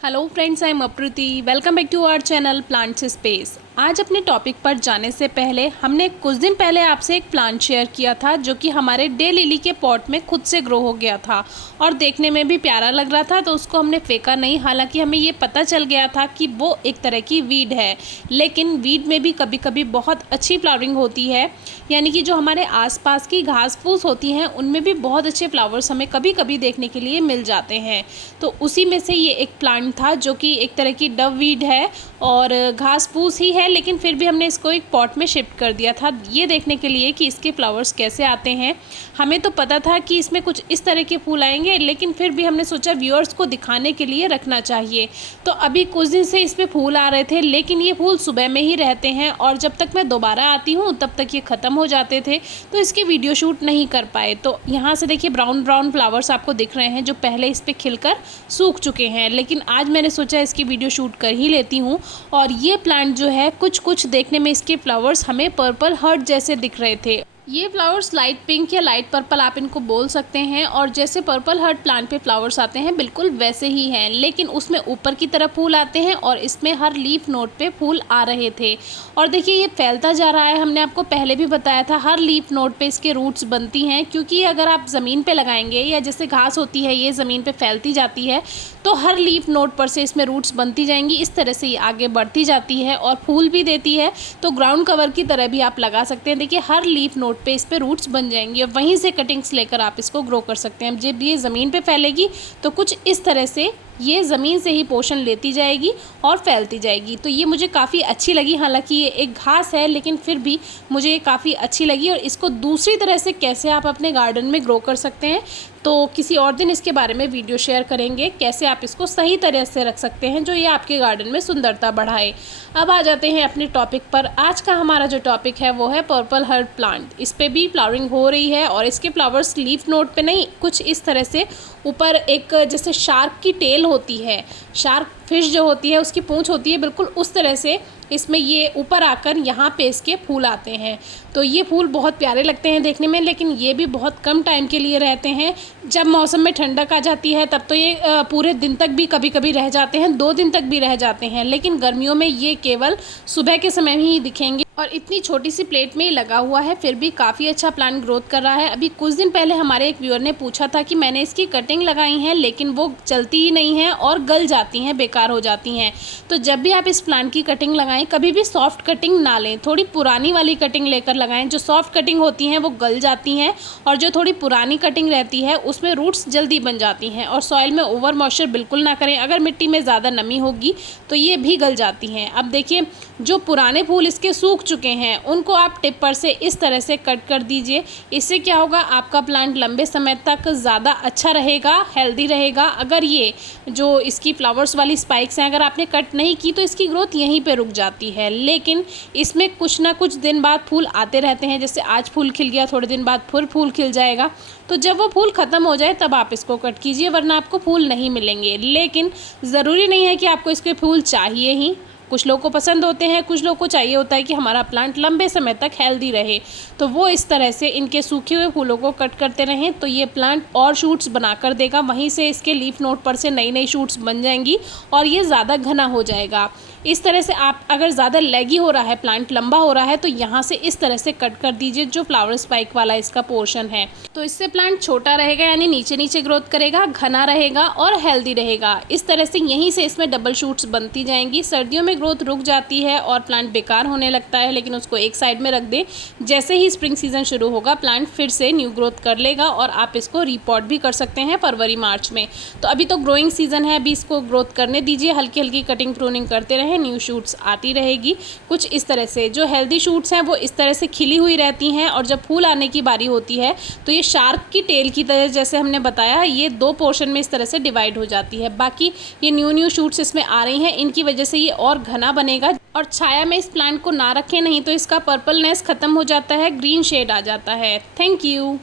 Hello friends, I am Apruti. Welcome back to our channel plants space. आज अपने topic पर जाने से पहले हमने कुछ दिन पहले आपसे एक प्लांट शेयर किया था जो कि हमारे डे लिली के पॉट में खुद से ग्रो हो गया था और देखने में भी प्यारा लग रहा था, तो उसको हमने फेंका नहीं। हालांकि हमें ये पता चल गया था कि वो एक तरह की वीड है, लेकिन वीड में भी कभी कभी बहुत अच्छी फ्लावरिंग होती है। यानी कि जो हमारे आसपास की घास फूस होती हैं उनमें भी बहुत अच्छे फ्लावर्स हमें कभी कभी देखने के लिए मिल जाते हैं। तो उसी में से ये एक प्लांट था जो कि एक तरह की डव वीड है और घास फूस ही है, लेकिन फिर भी हमने इसको एक पॉट में शिफ्ट कर दिया था ये देखने के लिए कि इसके फ्लावर्स कैसे आते हैं। हमें तो पता था कि इसमें कुछ इस तरह के फूल आएंगे, लेकिन फिर भी हमने सोचा व्यूअर्स को दिखाने के लिए रखना चाहिए। तो अभी कुछ दिन से इसमें फूल आ रहे थे, लेकिन ये फूल सुबह में ही रहते हैं और जब तक मैं दोबारा आती हूँ तब तक ये ख़त्म हो जाते थे, तो इसकी वीडियो शूट नहीं कर पाए। तो यहाँ से देखिए ब्राउन ब्राउन फ्लावर्स आपको दिख रहे हैं जो पहले इस पर खिलकर सूख चुके हैं, लेकिन आज मैंने सोचा इसकी वीडियो शूट कर ही लेती हूँ। और ये प्लांट जो है कुछ देखने में इसके फ्लावर्स हमें पर्पल हर्ट जैसे दिख रहे थे। ये फ्लावर्स लाइट पिंक या लाइट पर्पल आप इनको बोल सकते हैं, और जैसे पर्पल हर्ट प्लांट पे फ्लावर्स आते हैं बिल्कुल वैसे ही हैं, लेकिन उसमें ऊपर की तरफ फूल आते हैं और इसमें हर लीफ नोड पे फूल आ रहे थे। और देखिए ये फैलता जा रहा है। हमने आपको पहले भी बताया था हर लीफ नोड पे इसके रूट्स बनती हैं, क्योंकि अगर आप ज़मीन पे लगाएंगे या जैसे घास होती है ये ज़मीन पे फैलती जाती है, तो हर लीफ नोड पर से इसमें रूट्स बनती जाएंगी। इस तरह से ये आगे बढ़ती जाती है और फूल भी देती है। तो ग्राउंड कवर की तरह भी आप लगा सकते हैं। देखिए हर लीफ नोड पे इस पे रूट्स बन जाएंगी और वहीं से कटिंग्स लेकर आप इसको ग्रो कर सकते हैं। जब ये ज़मीन पे फैलेगी तो कुछ इस तरह से ये ज़मीन से ही पोषण लेती जाएगी और फैलती जाएगी। तो ये मुझे काफ़ी अच्छी लगी। हालांकि ये एक घास है, लेकिन फिर भी मुझे ये काफ़ी अच्छी लगी। और इसको दूसरी तरह से कैसे आप अपने गार्डन में ग्रो कर सकते हैं, तो किसी और दिन इसके बारे में वीडियो शेयर करेंगे, कैसे आप इसको सही तरह से रख सकते हैं जो ये आपके गार्डन में सुंदरता बढ़ाए। अब आ जाते हैं अपने टॉपिक पर। आज का हमारा जो टॉपिक है वो है पर्पल हर्ट प्लांट। इस पर भी फ्लावरिंग हो रही है और इसके फ्लावर्स लीफ नोड पे नहीं, कुछ इस तरह से ऊपर एक जैसे शार्क की टेल होती है, शार्क फिश जो होती है उसकी पूंछ होती है, बिल्कुल उस तरह से इसमें ये ऊपर आकर यहाँ पे इसके फूल आते हैं। तो ये फूल बहुत प्यारे लगते हैं देखने में, लेकिन ये भी बहुत कम टाइम के लिए रहते हैं। जब मौसम में ठंडक आ जाती है तब तो ये पूरे दिन तक भी कभी कभी रह जाते हैं, 2 दिन तक भी रह जाते हैं, लेकिन गर्मियों में ये केवल सुबह के समय ही दिखेंगे। और इतनी छोटी सी प्लेट में ही लगा हुआ है, फिर भी काफ़ी अच्छा प्लांट ग्रोथ कर रहा है। अभी कुछ दिन पहले हमारे एक व्यूअर ने पूछा था कि मैंने इसकी कटिंग लगाई है लेकिन वो चलती ही नहीं है और गल जाती हैं, बेकार हो जाती हैं। तो जब भी आप इस प्लांट की कटिंग लगाएं, कभी भी सॉफ्ट कटिंग ना लें, थोड़ी पुरानी वाली कटिंग लेकर लगाएं। जो सॉफ्ट कटिंग होती हैं वो गल जाती हैं और जो थोड़ी पुरानी कटिंग रहती है उसमें रूट्स जल्दी बन जाती हैं। और सॉइल में ओवर मॉइस्चर बिल्कुल ना करें, अगर मिट्टी में ज़्यादा नमी होगी तो ये भी गल जाती हैं। अब देखिए जो पुराने फूल इसके सूख चुके हैं उनको आप टिप पर से इस तरह से कट कर दीजिए। इससे क्या होगा, आपका प्लांट लंबे समय तक ज़्यादा अच्छा रहेगा, हेल्दी रहेगा। अगर ये जो इसकी फ्लावर्स वाली स्पाइक्स हैं अगर आपने कट नहीं की तो इसकी ग्रोथ यहीं पे रुक जाती है, लेकिन इसमें कुछ ना कुछ दिन बाद फूल आते रहते हैं। जैसे आज फूल खिल गया, थोड़े दिन बाद फिर फूल खिल जाएगा, तो जब वो फूल ख़त्म हो जाए तब आप इसको कट कीजिए, वरना आपको फूल नहीं मिलेंगे। लेकिन ज़रूरी नहीं है कि आपको इसके फूल चाहिए ही। कुछ लोगों को पसंद होते हैं, कुछ लोगों को चाहिए होता है कि हमारा प्लांट लंबे समय तक हेल्दी रहे, तो वो इस तरह से इनके सूखे हुए फूलों को कट करते रहें तो ये प्लांट और शूट्स बना कर देगा। वहीं से इसके लीफ नोड पर से नई नई शूट्स बन जाएंगी और ये ज़्यादा घना हो जाएगा। इस तरह से आप अगर ज़्यादा लेगी हो रहा है, प्लांट लंबा हो रहा है, तो यहाँ से इस तरह से कट कर दीजिए जो फ्लावर स्पाइक वाला इसका पोर्शन है। तो इससे प्लांट छोटा रहेगा, यानी नीचे नीचे ग्रोथ करेगा, घना रहेगा और हेल्दी रहेगा। इस तरह से यहीं से इसमें डबल शूट्स बनती जाएंगी। सर्दियों में ग्रोथ रुक जाती है और प्लांट बेकार होने लगता है, लेकिन उसको एक साइड में रख दें। जैसे ही स्प्रिंग सीजन शुरू होगा प्लांट फिर से न्यू ग्रोथ कर लेगा और आप इसको रिपॉट भी कर सकते हैं फरवरी मार्च में। तो अभी तो ग्रोइंग सीजन है, अभी इसको ग्रोथ करने दीजिए, हल्की हल्की कटिंग प्रूनिंग करते रहें, न्यू शूट्स आती रहेगी। कुछ इस तरह से जो हेल्दी शूट्स हैं वो इस तरह से खिली हुई रहती हैं, और जब फूल आने की बारी होती है तो ये शार्क की टेल की तरह, जैसे हमने बताया, ये 2 पोर्शन में इस तरह से डिवाइड हो जाती है। बाकी ये न्यू शूट्स इसमें आ रही हैं, इनकी वजह से ये और घना बनेगा। और छाया में इस प्लांट को ना रखें, नहीं तो इसका पर्पलनेस खत्म हो जाता है, ग्रीन शेड आ जाता है। Thank you.